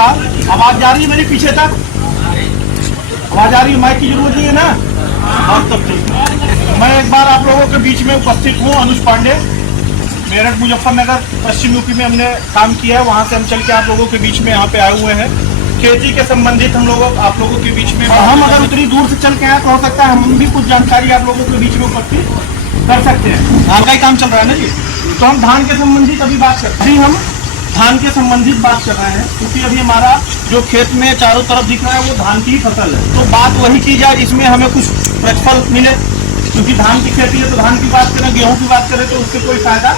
नमस्कार, आवाज जा रही है मेरे पीछे तक? आवाज आ रही है? माइक की जरूरत नहीं है ना? हाँ, तब ठीक है। मैं एक बार आप लोगों के बीच में उपस्थित हूँ। अनुज पांडे, मेरठ मुजफ्फरनगर पश्चिम यूपी में हमने काम किया है। वहाँ से हम चल के आप लोगों के बीच में यहाँ पे आए हुए हैं। खेती के संबंधित हम लोग आप लोगों के बीच में, हम अगर उतनी दूर से चल के आए तो हो सकता है हम भी कुछ जानकारी आप लोगों के बीच में उपस्थित कर सकते हैं। धान का ही काम चल रहा है ना जी, तो हम धान के संबंधित अभी बात करते हैं। हम धान के संबंधित बात कर रहे हैं क्योंकि अभी हमारा जो खेत में चारों तरफ दिख रहा है वो धान की ही फसल है। तो बात वही की जाए जिसमें हमें कुछ प्रतिफल मिले, क्योंकि धान की खेती है तो धान की बात करें, गेहूं की बात करें तो उससे कोई फायदा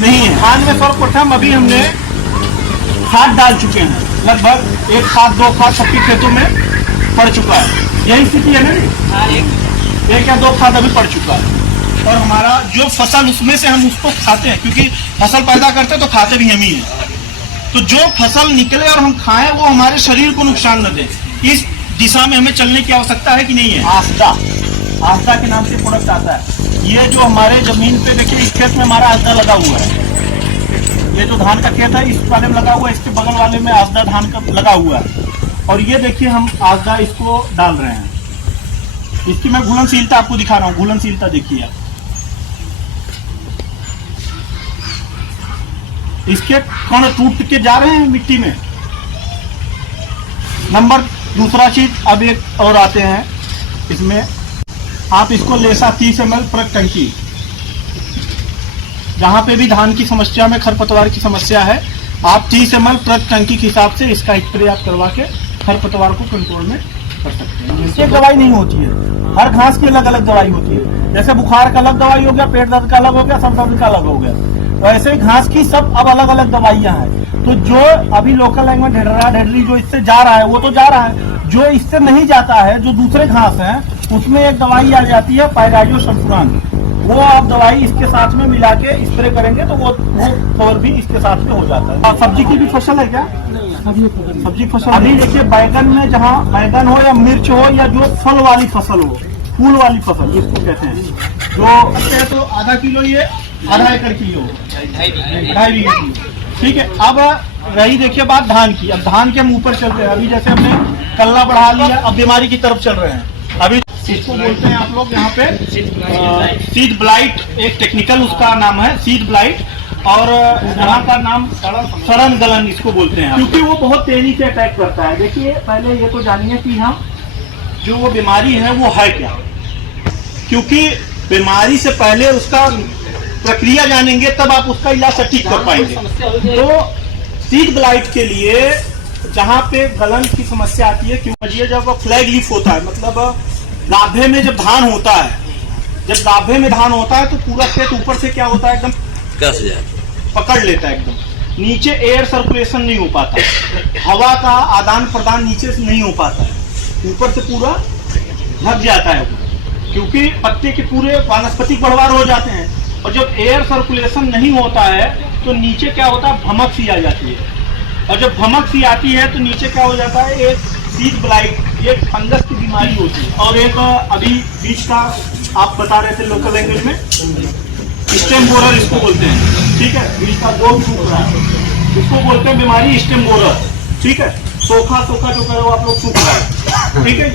नहीं है। धान में सर्वप्रथम अभी हमने खाद डाल चुके हैं, लगभग 1 खाद 2 खाद सबके खेतों में पड़ चुका है। यही स्थिति है ना, 1 या 2 खाद अभी पड़ चुका है। और हमारा जो फसल उसमें से हम उसको खाते हैं, क्योंकि फसल पैदा करते हैं तो खाते भी हम ही हैं। तो जो फसल निकले और हम खाएं वो हमारे शरीर को नुकसान न दे, इस दिशा में हमें चलने की आवश्यकता है कि नहीं है। आस्था के नाम से प्रोडक्ट आता है। ये जो हमारे जमीन पे देखिए, इस खेत में हमारा आस्था लगा हुआ है। ये जो धान का खेत है इस वाले में लगा हुआ है, इसके बगल वाले में आस्था धान का लगा हुआ है। और ये देखिए हम आस्था इसको डाल रहे हैं। इसकी मैं घुलनशीलता आपको दिखा रहा हूँ। घुलनशीलता देखिए आप, इसके कण टूट के जा रहे हैं मिट्टी में। नंबर दूसरा चीज, अब एक और आते हैं इसमें, आप इसको लेसा 30 ml प्रति टंकी, जहां पे भी धान की समस्या में खरपतवार की समस्या है, आप 30 ml प्रति टंकी के हिसाब से इसका स्प्रे आप करवा के खरपतवार को कंट्रोल में कर सकते हैं। इससे दवाई नहीं होती है, हर घास की अलग अलग दवाई होती है। जैसे बुखार का अलग दवाई हो गया, पेट दर्द का अलग हो गया, सर दर्द का अलग हो गया, वैसे ही घास की सब अब अलग अलग दवाइयां हैं। तो जो अभी लोकल लैंग्वेज ढेडरा ढेडरी जो इससे जा रहा है वो तो जा रहा है, जो इससे नहीं जाता है, जो दूसरे घास हैं, उसमें एक दवाई आ जाती है पायराजोसल्फुरान। वो आप दवाई इसके साथ में मिला के स्प्रे करेंगे तो वो कवर भी इसके साथ में हो जाता है। सब्जी की भी फसल है क्या? सब्जी फसल अभी देखिए, बैगन में जहाँ बैगन हो या मिर्च हो या जो फल वाली फसल हो, फूल वाली फसल जिसको कहते हैं, जो कहते हैं तो आधा किलो, ये आधा एकड़ किलो, 2.5 बीघे की, ठीक है। अब रही देखिए बात धान की। अब धान के हम ऊपर चलते हैं। अभी जैसे हमने कल्ला बढ़ा लिया, अब बीमारी की तरफ चल रहे हैं। अभी इसको बोलते हैं आप लोग यहाँ पे सीड ब्लाइट, एक टेक्निकल उसका नाम है सीड ब्लाइट, और यहाँ का नाम सड़न गलन इसको बोलते हैं, क्योंकि वो बहुत तेजी से अटैक करता है। देखिए पहले ये तो जानिए कि हम जो वो बीमारी है वो है क्या, क्योंकि बीमारी से पहले उसका प्रक्रिया जानेंगे तब आप उसका इलाज सटीक कर पाएंगे। तो सीड ब्लाइट के लिए जहाँ पे गलन की समस्या आती है, क्योंकि जब फ्लैग लीफ होता है, मतलब गाभे में जब धान होता है, जब गाभे में धान होता है तो पूरा खेत ऊपर से क्या होता है, एकदम पकड़ लेता है, एकदम नीचे एयर सर्कुलेशन नहीं हो पाता, हवा का आदान प्रदान नीचे से नहीं हो पाता है, ऊपर से पूरा ढक जाता है, क्योंकि पत्ते के पूरे वानस्पतिक बढ़वार हो जाते हैं। और जब एयर सर्कुलेशन नहीं होता है तो नीचे क्या होता है, भमक सी आ जाती है, और जब भमक सी आती है तो नीचे क्या हो जाता है, एक सीड ब्लाइट, ये फंगस की बीमारी होती है। और एक अभी बीच का आप बता रहे थे लोकल लैंग्वेज में, स्टेम बोरर इसको बोलते हैं, ठीक है। बीच का गोल सूख रहा है, इसको बोलते हैं बीमारी स्टेम बोरर, ठीक है। सोखा सोखा जो करो आप लोग सूख रहा है, ठीक है।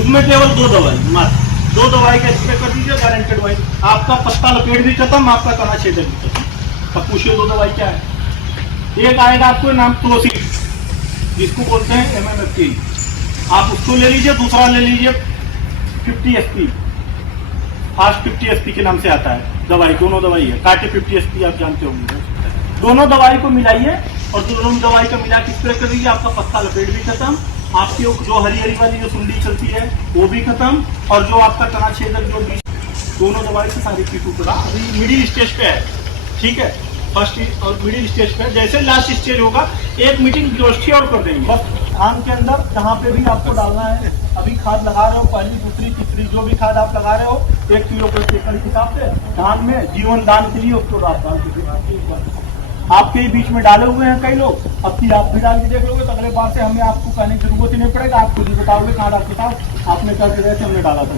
उसमें केवल 2 दवाई, मात्र 2 दवाई का स्प्रे कर दीजिए, गारंटेड दवाई, आपका पत्ता लपेट भी खत्म, आपका तना छेदक भी खत्म। अब पूछिए 2 दवाई क्या है। एक आएगा आपको नाम क्लोसिड, जिसको बोलते हैं MMFT, आप उसको ले लीजिए। दूसरा ले लीजिए 50 SP, फास्ट 50 SP के नाम से आता है दवाई, दोनों दवाई है। काटे 50 SP आप जानते होंगे। दोनों दवाई को मिलाइए और दोनों दवाई का मिला के स्प्रे कर दीजिए, आपका पत्ता लपेट भी खत्म, आपकी जो हरी हरी वाली जो सुंडी चलती है वो भी खत्म, और जो आपका तना छेदक जो बीच, दोनों दवाई से सारी चीजों को अभी मिडिल स्टेज पे है, ठीक है। फर्स्ट और मिडिल स्टेज पे, जैसे लास्ट स्टेज होगा एक मीटिंग गोष्ठी और कर देंगे। बस धान के अंदर जहाँ पे भी आपको डालना है, अभी खाद लगा रहे हो, पहली दूसरी तीसरी जो भी खाद आप लगा रहे हो 1 किलो प्रति एकड़ के हिसाब से धान में जीवन दान के लिए उसको डाल आपके ही बीच में डाले हुए हैं कई लोग। अब की आप भी डाल के देख लोगे तो अगले बार से हमें आपको कहने की जरूरत ही नहीं पड़ेगा, आप खुद ही बताओगे कहाँ डालते साहब आपने करके गए थे, हमने डाला था।